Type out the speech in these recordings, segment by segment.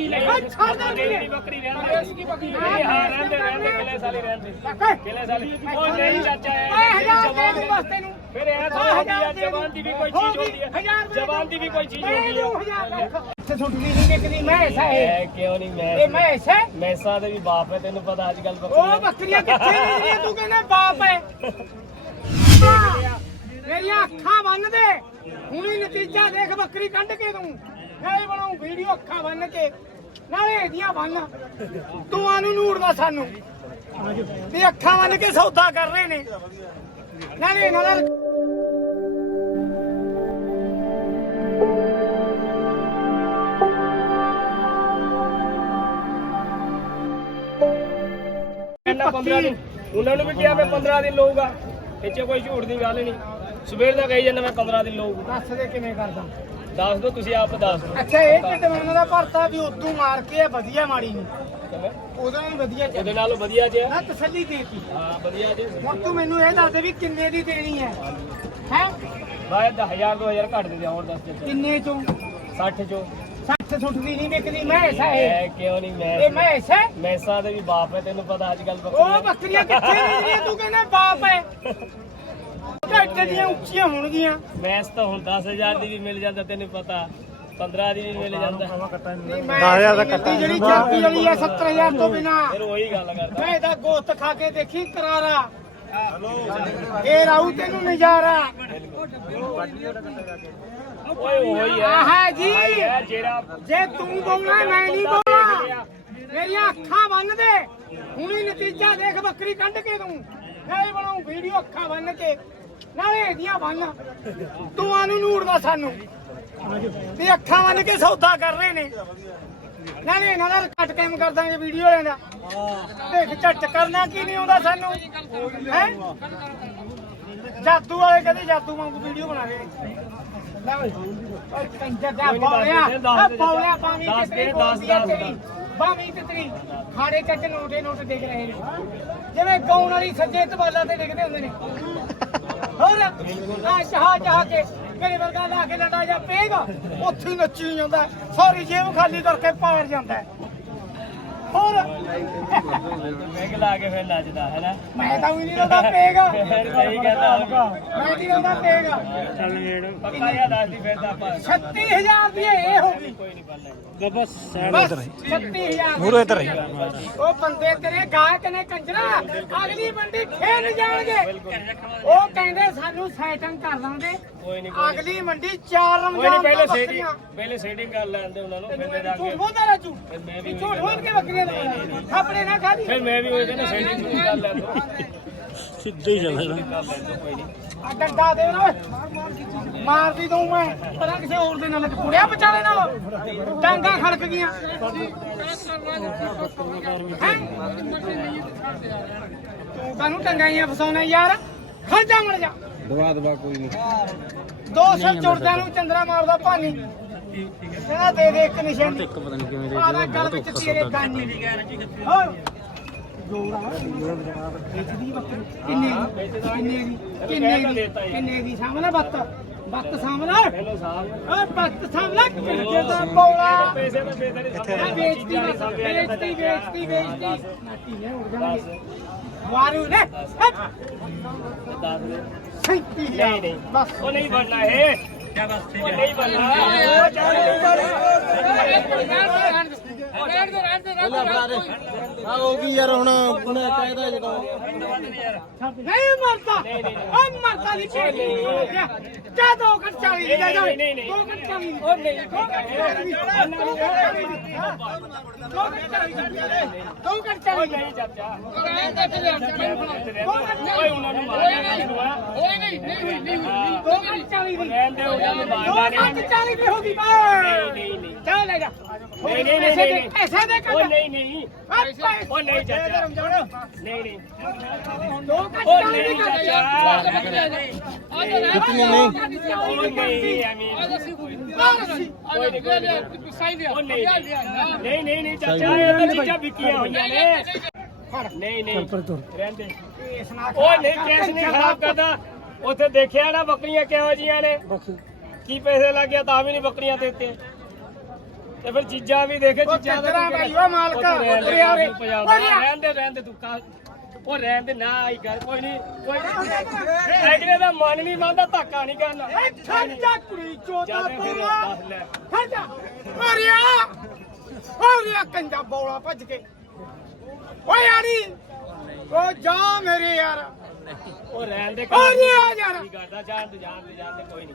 ਬੱਕਰੀ ਲੈ ਓਏ ਛੱਡ ਦੇ ਨਹੀਂ ਵੀਰੇ। ਬੱਕਰੀ ਰਹਿੰਦੇ। ਇਸकी ਬੱਕਰੀ ਨਹੀਂ ਹਾਂ ਰਹਿੰਦੇ ਰਹਿੰਦੇ ਕਿਲੇ ਸਾਲੀ ਰਹਿੰਦੇ। ਕਿਲੇ ਸਾਲੀ। ਉਹ ਨਹੀਂ ਚਾਚਾ ਇਹ ਓਏ ਨਹੀਂ ਹਜ਼ਾਰ ਜਵਾਨ ਦੇ ਦੀ- ਦੂੰ ਬਸ ਤੈਨੂੰ ਫਿਰ ਇਹ ਥੋੜਾ ਹੁੰਦੀ ਹੈ ਜਵਾਨ ਦੀ ਵੀ ਕੋਈ ਚੀਜ਼ ਹੁੰਦੀ ਹੈ ਜਵਾਨ ਦੀ ਵੀ ਕੋਈ ਚੀਜ਼ ਹੁੰਦੀ ਹੈ ਇੱਥੇ ਛੁੱਟਦੀ ਨਹੀਂ ਨਿਕਦੀ ਮੈਂ ਐਸਾ ਹੈ ਇਹ। ਕਿਉਂ ਨਹੀਂ ਇਹ ਮੈਂ ਮੈਂ ਐਸਾ ਹੈ ਮੈਸਾਂ ਦੇ ਵੀ ਬਾਪ ਹੈ ਤੈਨੂੰ ਪਤਾ ਅੱਜ ਕੱਲ ਉਹ ਬੱਕਰੀਆਂ ਕਿੱਥੇ ਨੇ ਤੂੰ ਕਹਿੰਦਾ ਬਾਪ ਹੈ। ਮੇਰੀਆਂ ਅੱਖਾਂ ਬੰਨ ਦੇ। ਹੁਣੀ ਨਤੀਜਾ ਦੇਖ ਬੱਕਰੀ ਕੱਢ ਕੇ ਤੂੰ ਨਾਲੇ ਬਣਾਉ ਵੀਡੀਓ ਅੱਖਾਂ ਬੰਨ ਕੇ ਨਾਲੇ ਇਹਦੀਆਂ ਬੰਨ। ਤੂੰ ਆਨੂੰ ਨੂੜਦਾ ਸਾਨੂੰ। ਤੇ ਅੱਖਾਂ ਬੰਨ ਕੇ ਸੌਦਾ ਕਰ ਰਹੇ ਨੇ। ਨਾਲੇ ਇਹਨਾਂ ਦਾ ਇਹਨਾਂ 15 ਦਿਨ ਉਹਨਾਂ ਨੂੰ ਵੀ ਕਿਹਾ ਮੈਂ 15 ਦਿਨ ਲਊਗਾ। 'ਚ ਕੋਈ ਝੂਠ ਦੀ ਗੱਲ ਨਹੀਂ। ਸਵੇਰ ਦਾ ਕਹੀ ਜਾਂਦਾ ਮੈਂ 15 ਦਿਨ ਲਊਗਾ। ਦੱਸ ਦੇ ਕਿਵੇਂ ਕਰਦਾ। ਦੱਸ ਦਿਓ ਤੁਸੀਂ ਆਪ ਦੱਸ ਦਿਓ। ਅੱਛਾ ਇਹ ਕਿ ਦਵਾਨਾਂ ਦਾ ਭਰਤਾ ਵੀ ਉਦੋਂ ਮਾਰ ਕੇ ਆ ਵਧੀਆ ਮਾੜੀ ਨਹੀਂ ਉਹਦਾ ਵੀ ਵਧੀਆ ਚੱਲ ਉਹਦੇ ਨਾਲੋਂ ਵਧੀਆ ਜੇ ਨਾ ਤਸੱਲੀ ਦੇਤੀ। ਹਾਂ ਵਧੀਆ ਜੇ ਹੁਣ ਤੂੰ ਮੈਨੂੰ ਇਹ ਦੱਸ ਦੇ ਵੀ ਕਿੰਨੇ ਦੀ ਦੇਣੀ ਹੈ। ਹੈ? ਬਾਏ 10000 2000 ਘੱਟ ਦੇ ਦੇ ਹੋਰ ਦੱਸ ਦੇ। ਕਿੰਨੇ ਚੋਂ? 60 ਚੋਂ। 60 ਸੁੱਟ ਦੀ ਨਹੀਂ ਵਿਕਦੀ ਮੈਂ ਐਸਾ ਹੈ ਇਹ ਕਿਉਂ ਨਹੀਂ ਇਹ ਮੈਂ ਮੈਂ ਐਸਾ ਹੈ? ਮੈਸਾਂ ਦੇ ਵੀ ਬਾਪ ਹੈ ਤੈਨੂੰ ਪਤਾ ਅੱਜ ਕੱਲ ਉਹ ਬੱਕਰੀਆਂ। ਕਿੱਥੇ ਨੇ ਤੂੰ ਕਹਿੰਦਾ ਬਾਪ ਹੈ। ਦੀਆਂ ਉੱਚੀਆਂ ਹੋਣਗੀਆਂ। ਮੈਸ ਤਾਂ ਹੁਣ 10000 ਦੀ ਵੀ ਮਿਲ ਜਾਂਦਾ ਤੈਨੂੰ ਪਤਾ। 15 ਦੀ ਵੀ ਮਿਲ ਜਾਂਦਾ। ਨਹੀਂ। ਮੈਂ 10000 ਦਾ ਕੱਟਾ ਜਿਹੜੀ ਚਾਪੀ ਵਾਲੀ ਹੈ 70000 ਤੋਂ ਬਿਨਾ। ਫਿਰ ਉਹੀ ਗੱਲ ਕਰਦਾ। ਮੈਂ ਇਹਦਾ ਗੋਸ਼ਤ ਖਾ ਕੇ ਦੇਖੀ ਕਰਾਰਾ। ਇਹ ਰਾਉ ਤੈਨੂੰ ਨਜ਼ਾਰਾ। ਓਏ ਉਹੀ ਹੈ। ਆਹਾ ਜੀ। ਜੇ ਤੂੰ ਬੋਲਣਾ ਮੈਂ ਨਹੀਂ ਬੋਲਣਾ। ਮੇਰੀਆਂ ਅੱਖਾਂ ਬੰਨ ਦੇ। ਹੁਣੀ ਨਤੀਜਾ ਦੇਖ ਬੱਕਰੀ ਕੱਢ ਕੇ ਤੂੰ ਨਾਲੇ ਬਣਾਉ ਵੀਡੀਓ ਅੱਖਾਂ ਬੰਨ ਕੇ। ਨਾਲੇ ਇਹਦੀਆਂ ਬੰਨ ਤੂੰ ਆਨੂੰ ਨੂੜਦਾ ਸਾਨੂੰ। ਤੇ ਅੱਖਾਂ ਬੰਨ ਕੇ ਸੌਦਾ ਕਰ ਰਹੇ ਨੇ। ਨਾਲੇ ਇਹਨਾਂ ਦਾ ਕੱਟ ਕੈਮ ਕਰ ਦਾਂਗੇ ਵੀਡੀਓ ਵਾਲਿਆਂ ਦਾ। ਦੇਖ ਝੱਟ ਕਰਨਾ ਕੀ ਨਹੀਂ ਆਉਂਦਾ ਸਾਨੂੰ। ਹੈ? ਜਾਦੂ ਵਾਲੇ ਕਦੇ ਜਾਦੂ ਵਾਂਗੂ ਵੀਡੀਓ ਬਣਾ ਰਹੇ ਨੇ। ਲੈ ਓਏ ਓਏ ਕੰਜਰ ਦਾ ਬੌਲਿਆ। ਦੇ। ਬੌਲਿਆ ਪਾਣੀ ਆ ਦੱਸ, ਤੇਰੀ। ਬਾਵੀਂ ਤਿਤਰੀ ਖਾੜੇ ਚੱਜ ਨੋਟੇ ਨੋਟ ਦਿਖ ਰਹੇ ਨੇ। ਜਿਵੇਂ ਗਾਉਣ ਵਾਲੀ ਸੱਜੇ ਤੇ ਡਿੱਗਦੇ ਹੁੰਦੇ ਨੇ। ਹੋਰ, ਆ ਚਾਹ ਚਾਹ ਕੇ ਮੇਰੇ ਵਰਗਾ ਲਾ ਕੇ ਲੜਾ ਜਾ ਪੇਗਾ, ਉੱਥੇ ਹੀ ਨੱਚੀ ਜਾਂਦਾ, ਸਾਰੀ ਜੇਬ ਖਾਲੀ ਕਰਕੇ ਪਾਰ ਜਾਂਦਾ। ਹੋਰ। ਮੈਗ ਲਾ ਕੇ ਫਿਰ ਨੱਚਦਾ ਹੈ ਨਾ? ਮੈਂ ਤਾਂ ਵੀ ਨਹੀਂ ਲਾਉਂਦਾ ਪੇਗਾ। ਫਿਰ ਸਹੀ ਕਹਿੰਦਾ ਮੈਂ ਨਹੀਂ ਲਾਉਂਦਾ ਪੇਗਾ। ਚੱਲ ਮੇੜ ਪੱਕਾ ਯਾ ਦੱਸ ਦੀ ਫਿਰ ਤਾਂ ਆਪਾਂ 36000 ਦੀ ਇਹ ਹੋ ਗਈ ਕੋਈ ਨਹੀਂ ਪੜਨਾ ਬਸ 36000 ਮੂਰੇ ਇੱਧਰ ਰਹੀ ਉਹ ਬੰਦੇ ਤੇਰੇ ਗਾਹਕ ਨੇ ਕੰਜਰਾ। ਅਗਲੀ ਮੰਡੀ ਖੇਡ ਜਾਣਗੇ। ਉਹ ਕਹਿੰਦੇ ਸਾਨੂੰ ਸੈਟਿੰਗ ਕਰ ਲਾਂਗੇ ਕੋਈ ਨਹੀਂ ਅਗਲੀ ਮੰਡੀ ਚਾਰ ਕੋਈ ਨਹੀਂ ਰਮਜ਼ਾਨ ਪਹਿਲੇ ਤੋਂ ਸੇਟਿੰਗ ਬੱਕਰੀਆਂ ਪਹਿਲੇ ਸੇਟਿੰਗ ਕਰ ਲੈਂਦੇ ਉਹਨਾਂ ਨੂੰ ਫਿਰ ਜਾ ਕੇ ਝੂਠ ਬੋਲਦਾ ਰਾਜੂ ਫਿਰ ਮੈਂ ਵੀ ਵੀ ਝੂਠ ਬੋਲ ਕੇ ਬੱਕਰੀਆਂ ਦੇ ਥਾਪੜੇ ਨਾ ਖਾਦੀ ਫਿਰ ਮੈਂ ਵੀ ਉਹਦੇ ਨਾਲ ਸੇਟਿੰਗ ਕਰ ਲੈਂਦਾ ਸਿੱਧੇ ਹੀ ਚੱਲਦਾ ਕਰ ਲੈਂਦਾ ਕੋਈ ਨਹੀਂ ਆ ਡੰਡਾ ਦੇ ਨਾ ਓਏ। ਮਾਰਦੀ ਦਊਂ ਮੈਂ। ਪਰਾਂ ਕਿਸੇ ਹੋਰ ਦੇ ਨਾਲ ਕੁੜਿਆ ਬਚਾਲੇ ਨਾਲ। ਡਾਂਗਾ ਖੜਕ ਗਈਆਂ। ਹੈਂ? ਤੂੰ ਕਾਹਨੂੰ ਟੰਗਾਈਆਂ ਫਸਾਉਣਾ ਯਾਰ? ਖੜ ਜਾ ਮੜ ਜਾ। ਦਵਾ ਦਵਾ ਕੋਈ ਨਹੀਂ ਦੋ ਸਿਰ ਚੁੜਦਿਆਂ ਨੂੰ ਚੰਦਰਾ ਮਾਰਦਾ ਭਾਨੀ। ਕਹਿੰਦਾ ਦੇ ਦੇ ਇੱਕ ਨਿਸ਼ਾਨੀ। ਇੱਕ ਪਤਾ ਨਹੀਂ ਕਿਵੇਂ ਦੇ ਆਲਾ ਗਲ ਵਿੱਚ ਤੇਰੇ ਗਾਨੀ ਹੋਰ। ਜੋੜਾ ਵੇਚਦੀ ਬੱਕਰੀ ਕਿੰਨੇ ਦੀ? ਕਿੰਨੇ ਦੀ? ਕਿੰਨੇ ਦੀ? ਕਿੰਨੇ ਦੀ ਸਾਹਮਣੇ ਬੱਤ? ਬੱਤ ਸਾਹਮਣੇ। ਹੈਲੋ ਸਾਹਿਬ ਓਏ ਬੱਤ ਸਾਹਮਣੇ। ਕਿੱਥੇ ਦਾ ਬੌਲਾ। ਪੈਸੇ ਤਾਂ ਪੈਸੇ ਨਹੀਂ ਆ ਵੇਚਦੀ ਵੇਚਦੀ ਵੇਚਦੀ ਵੇਚਦੀ ਨਾਟੀ ਨੇ ਉੜ ਜਾਣਗੇ। ਵਾਰੂ ਨੇ। ਦੱਸ ਦੇ ਸੈਂਤੀ ਨਹੀਂ ਨਹੀਂ। ਬਸ। ਉਹ ਨਹੀਂ ਬਣਨਾ ਇਹ। ਕਿਆ ਬਸ ਠੀਕ ਹੈ। ਨਹੀਂ ਬਣਨਾ ਉਹ ਜਾਣ ਆ ਹੋ ਗਈ ਯਾਰ ਹੁਣ ਉਹਨੇ ਕਾਇਦਾ ਜਦੋਂ ਨਹੀਂ ਮਰਦਾ ਉਹ ਮਰਦਾ ਨਹੀਂ ਪੇਲੀ ਜਾ ਦੋ ਘੰਟ ਚਾਲੀ ਦੀ ਜਾ ਜਾ ਨਹੀਂ, ਨਹੀਂ, ਦੋ ਘੰਟ ਚਾਲੀ ਦੀ ਉਹ ਨਹੀਂ ਦੋ ਘੰਟ ਚਾਲੀ ਦੀ ਘੰਟ ਚਾਲੀ ਨਹੀਂ ਚਾਚਾ ਦੋ ਘੰਟ ਓਏ ਉਹਨਾਂ ਨੂੰ ਮਾਰਨਾ ਨਹੀਂ ਦੁਆ ਦੋ ਘੰਟ ਚਾਲੀ ਦੀ ਰਹਿਣ ਦੇ ਉਹਨਾਂ ਨੂੰ ਦੋ ਘੰਟ ਨਹੀਂ ਚਾਲੀ ਦੀ ਹੋ ਗਈ ਬਸ ਨਹੀਂ ਨਹੀਂ ਚੱਲ ਲੈ ਜਾ ਨਹੀਂ ਨਹੀਂ ਨਹੀਂ ਦੇ ਨਹੀਂ ਪੈਸੇ ਦੇ ਉਹ ਕੱਢ ਨਹੀਂ ਨਹੀਂ ਉਹ ਨਹੀਂ ਚਾਚਾ। ਨਹੀਂ ਨਹੀਂ। ਦੋ ਘੰਟ ਉਹ ਚਾਲੀ ਦੀ ਨਹੀਂ ਕੱਢ ਚਾਚਾ। ਕਿਤਨੀ ਨਹੀਂ? ਉਹ ਨਹੀਂ ਐਵੇਂ ਕੋਈ। ਨਹੀਂ ਕੋਈ ਨਹੀਂ। ਉਹ ਨਹੀਂ। ਨਹੀਂ ਨਹੀਂ ਨਹੀਂ ਚਾਚਾ। ਇਹ ਤਾਂ ਚੀਜ਼ਾਂ ਵਿਕੀਆਂ ਹੋਈਆਂ ਨੇ। ਨਹੀਂ ਨਹੀਂ। ਰਹਿੰਦੇ। ਉਹ ਨਹੀਂ ਕੇਸ ਨਹੀਂ ਖਰਾਬ ਕਰਦਾ। ਉੱਥੇ ਦੇਖਿਆ ਨਾ ਬੱਕਰੀਆਂ ਕਿਹੋ ਜੀਆਂ ਨੇ? ਕੀ ਪੈਸੇ ਲੱਗ ਗਿਆ ਤਾਂ ਵੀ ਨਹੀਂ ਬੱਕਰੀਆਂ ਦੇ ਉੱਤੇ? ਤੇ ਫਿਰ ਚੀਜ਼ਾਂ ਵੀ ਦੇਖੇ ਉਹ ਚੀਜ਼ਾਂ ਚੱਕਰਾਂ ਭਾਈ, ਉਹ ਮਾਲਕਾ, ਉਹ ਰਹਿਣ ਦੇ, ਉਰੇ ਆ ਉਰੇ। ਕਾਫੀ ਪੰਜਾਬ ਉਰੇ ਆ। ਰਹਿਣ ਦੇ ਰਹਿਣ ਦੇ ਤੂੰ ਕਾ ਉਹ ਰਹਿਣ ਦੇ ਨਾ ਆਈ ਗੱਲ ਕੋਈ ਨਹੀਂ ਕੋਈ ਐਗਰੇ ਦਾ ਮਨ ਨਹੀਂ ਮੰਨਦਾ ਧੱਕਾ ਨਹੀਂ ਕਰਨਾ। ਏ ਖੰਜਾ ਕੁੜੀ ਚੋਦਾ ਜਾ ਦੇ ਫਿਰ ਬੋਲਾ ਦੱਸ ਲੈ। ਖੰਜਾ ਮਾਰਿਆ। ਮਾਰਿਆ ਕੰਜਾ ਬੋਲਾ ਭੱਜ ਕੇ। ਓਏ ਯਾਰੀ ਓ ਜਾ ਮੇਰੇ ਯਾਰ। ਉਹ ਰਹਿਣ ਦੇ ਓ ਜੀ ਆ ਯਾਰ। ਕੀ ਕਰਦਾ ਜਾਣ ਤੇ ਜਾਣ ਤੇ ਜਾਣ ਤੇ ਕੋਈ ਨਹੀਂ।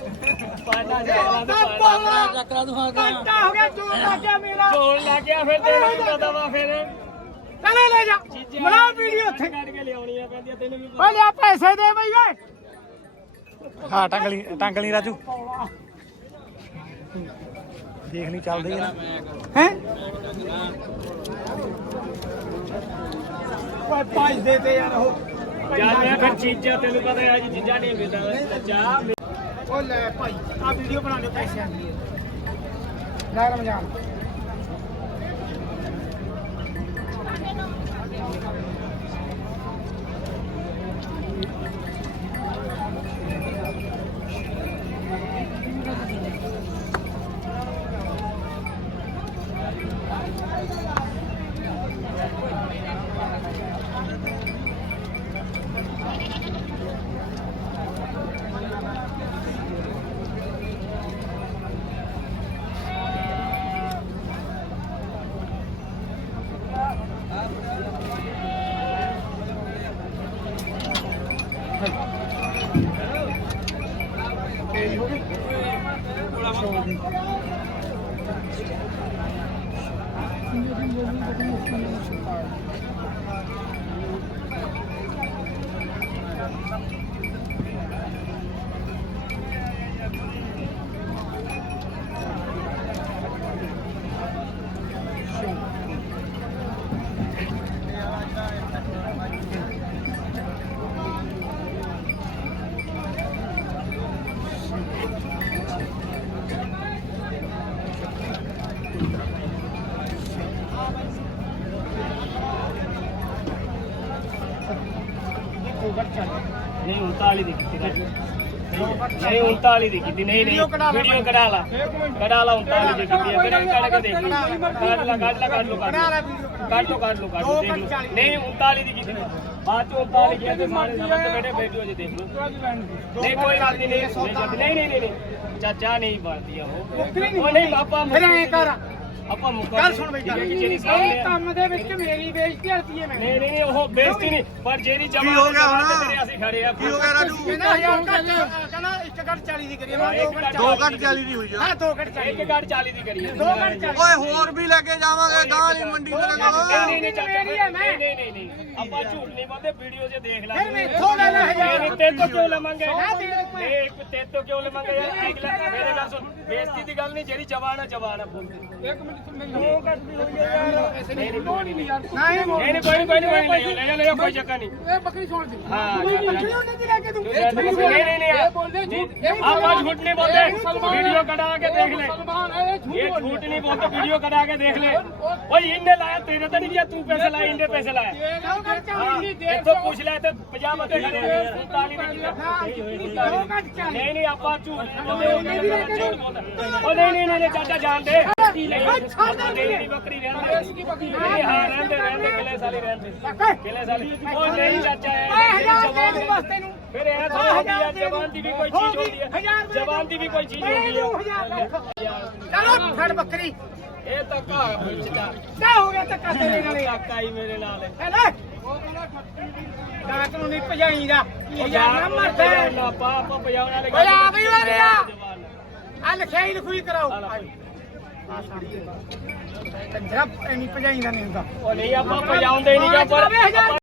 ਚੱਕਰਾ ਤੂੰ ਘੰਟਾ ਹੋ ਗਿਆ ਚੋਰ ਲੱਗ ਗਿਆ ਮੇਰਾ ਝੋਲ ਲੱਗ ਗਿਆ ਫਿਰ ਤੈਨੂੰ ਵੀ ਪਤਾ ਵਾ ਫਿਰ ਚਲੇ ਲੈ ਜਾ ਬਣਾ ਵੀਡੀਓ ਉੱਥੇ ਕੱਢ ਕੇ ਲਿਆਉਣੀਆਂ ਪੈਂਦੀਆਂ ਤੈਨੂੰ ਵੀ ਓਏ ਲਿਆ ਪੈਸੇ ਦੇ ਬਈ ਓਏ ਹਾਂ ਟੰਗਲੀ ਟੰਗਲੀ ਰਾਜੂ ਦੇਖ ਨਹੀਂ ਚੱਲਦੀ ਨਾ ਹੈ ਓਏ ਭਾਈ। ਦੇ ਦੇ ਯਾਰ ਉਹ ਜਾਂਦੇ ਫਿਰ ਚੀਜ਼ਾਂ ਤੈਨੂੰ ਪਤਾ ਹੈ ਜੀ ਚੀਜ਼ਾਂ ਨਹੀਂ ਮਿਲਦਾ ਚਾਹ ਓ ਲੈ ਭਾਈ ਆ ਵੀਡੀਓ ਬਣਾ ਲਿਓ ਪੈਸਿਆਂ ਦੀ ਲੈ ਰਮਜਾਨ ਨਹੀਂ 39 ਦੀ ਕੀਤੀ ਰਾਜੂ। ਨਹੀਂ 39 ਦੀ ਕੀਤੀ। ਨਹੀਂ ਨਹੀਂ ਵੀਡੀਓ ਕਢਾ ਲੈ। ਕਢਾ ਲਾ ਕਢਾ ਲਾ 39 ਦੀ ਕੀਤੀ ਹੈ ਕੱਢ ਕੇ ਦੇਖ। ਕੱਢ ਲਾ ਕੱਢ ਲਾ ਕੱਢ ਲੋ ਕੱਢ ਲੋ ਕੱਢ ਲੋ। ਕੱਢ ਲੋ ਨਹੀਂ 39 ਦੀ ਕੀਤੀ ਬਾਅਦ ਚ 39 ਗਿਆ ਤੇ ਮਾਰੇ ਸਮਝ ਤੇ ਬੈਠੇ ਵੀਡੀਓ 'ਚ ਦੇਖ ਲਓ। ਨਹੀਂ ਕੋਈ ਗੱਲ ਨਹੀਂ ਨਹੀਂ ਨਹੀਂ ਨਹੀਂ ਨਹੀਂ ਨਹੀਂ। ਚਾਚਾ ਨਹੀਂ ਬਣਦੀ ਆ ਉਹ। ਉਹ ਨਹੀਂ ਆਪਾਂ ਫਿਰ ਐਂ ਕਰ। ਆਪਾਂ ਮੁੱਕਾ ਗੱਲ ਸੁਣ ਬਈ ਗੱਲ ਇਹ। ਕੰਮ ਦੇ ਵਿੱਚ ਮੇਰੀ ਬੇਇੱਜ਼ਤੀ ਹਲਦੀ ਹੈ ਮੈਂ ਨਹੀਂ ਨਹੀਂ ਨਹੀਂ ਉਹ ਬੇਇੱਜ਼ਤੀ ਨਹੀਂ ਪਰ ਜਿਹੜੀ ਜਮਾਨ ਹੋ ਗਿਆ ਹੁਣ? ਤੇਰੇ ਅਸੀਂ ਖੜੇ ਆ। ਕੀ ਹੋ ਕਹਿੰਦਾ ਹਜ਼ਾਰ ਘੱਟ ਕਹਿੰਦਾ ਇੱਕ ਘੱਟ 40 ਦੀ ਕਰੀਏ ਮੈਂ ਦੋ ਘੱਟ ਦੋ ਘੱਟ ਚਾਲੀ ਦੀ ਹੋਈ ਆ। ਹਾਂ ਦੋ ਘੱਟ 40 ਇੱਕ ਗਾੜ 40 ਦੀ ਕਰੀਏ। ਦੋ ਘੱਟ 40 ਓਏ ਹੋਰ ਵੀ ਲੈ ਕੇ ਜਾਵਾਂਗੇ ਗਾਂ ਨਹੀਂ ਮੰਡੀ ਮੇਰੇ ਨਹੀਂ ਕੋਲ ਨਹੀਂ ਨਹੀਂ ਚਾਚਾ। ਨਹੀਂ ਨਹੀਂ ਨਹੀਂ ਨਹੀਂ। ਆਪਾਂ ਝੂਠ ਨਹੀਂ ਬੋਲਦੇ ਵੀਡੀਓ 'ਚ ਦੇਖ ਲੈ ਫਿਰ ਮੈਥੋਂ ਲੈ ਲੈ ਹਜ਼ਾਰ। ਨਹੀਂ ਤੇ ਤੋਂ ਕਿਉਂ ਲਵਾਂਗੇ। ਨਹੀਂ ਇੱਕ ਤੇ ਤੋਂ ਕਿਉਂ ਲਵਾਂਗੇ ਯਾਰ? ਦੇਖ ਲੈ ਮੇਰੇ ਨਾਲ ਸੁਣ। ਬੇਇੱਜ਼ਤੀ ਦੀ ਗੱਲ ਨਹੀਂ ਜਿਹੜੀ ਜ਼ਬਾਨ ਆ ਜ਼ਬਾਨ ਆ ਇੱਕ ਮਿੰਟ ਮੈਨੂੰ ਘੱਟ ਵੀ ਹੋ ਗਿਆ ਯਾਰ। ਨਹੀਂ ਨਹੀਂ ਕੋਈ ਨਹੀਂ ਨਹੀਂ ਨਹੀਂ। ਕੋਈ ਨਹੀਂ ਕੋਈ ਨਹੀਂ ਕੋਈ ਨਹੀਂ ਲੈ ਲੈ ਕੋਈ ਚੱਕਰ ਨਹੀਂ। ਇਹ ਬੱਕਰੀ ਛੋੜ ਦੇ। ਹਾਂ ਬੱਕਰੀ ਉਹਨੇ ਦੀ। ਲੈ ਕੇ ਦੂੰ। ਨਹੀਂ ਨਹੀਂ ਨਹੀਂ ਇਹ ਬੋਲਦੇ ਝੂਠ। ਇਹ ਆਪਾਂ ਝੂਠ। ਨਹੀਂ ਬੋਲਦੇ। ਵੀਡੀਓ ਕਢਾ ਕੇ ਦੇਖ ਲੈ ਸਲਮਾਨ ਇਹ ਝੂਠ ਇਹ ਝੂਠ ਨਹੀਂ ਬੋਲਦੇ। ਵੀਡੀਓ ਕਢਾ ਕੇ ਦੇਖ ਲੈ। ਓਏ ਇਹਨੇ ਲਾਇਆ ਤੇਰੇ ਤਾਂ ਨਹੀਂ ਗਿਆ ਤੂੰ ਪੈਸੇ ਲਾਏ ਇਹਨੇ ਪੈਸੇ ਲਾਏ ਦੋ ਘੱਟ 40 ਦੀ ਦੇ ਇੱਥੋਂ ਪੁੱਛ ਲੈ ਤੇ 50 ਬੰਦੇ ਖੜੇ ਨੇ 47 ਦੀ ਦੋ ਘੱਟ 40 ਨਹੀਂ ਨਹੀਂ ਆਪਾਂ ਝੂਠ ਬੋਲਦੇ ਉਹ ਨਹੀਂ ਨਹੀਂ ਚਾਚਾ ਜਾਣ ਜਵਾਨ ਦੂੰ। ਵੀ ਕੋਈ ਚੀਜ਼ ਹੁੰਦੀ ਹੈ ਜਵਾਨ ਦੀ ਵੀ ਕੋਈ ਚੀਜ਼ ਹੁੰਦੀ ਹੈ। ਚਲੋ ਫੜ ਬੱਕਰੀ। ਇਹ ਤਾਂ ਘਾ ਪੁੱਛਦਾ ਕਿਆ ਹੋ ਗਿਆ ਧੱਕਾ ਤੇਰੇ ਨਾਲ? ਕਾਕਾ ਹੀ ਮੇਰੇ ਨਾਲ ਹੈ। ਹੈ ਲੈ ਗਾਤ ਨੂੰ ਨਹੀਂ ਭਜਾਈ ਦਾ। ਕੀ ਯਾਰ ਨਾ ਮਰਦਾ। ਹੈ। ਨਾ ਪਾਪਾ ਪਜਾਉਣ ਵਾਲੇ ਓਏ ਆ ਬਈ ਓਏ ਆ ਜਵਾਨ। ਆ ਲਿਖਾਈ ਲਿਖੂਈ ਕਰਾਓ। ਕੰਜਰਾ ਐਨੀ ਭਜਾਈ ਦਾ ਨਹੀਂ ਹੁੰਦਾ। ਉਹ ਨਹੀਂ ਆਪਾਂ ਪਜਾਉਂਦੇ ਨਹੀਂ ਪਰ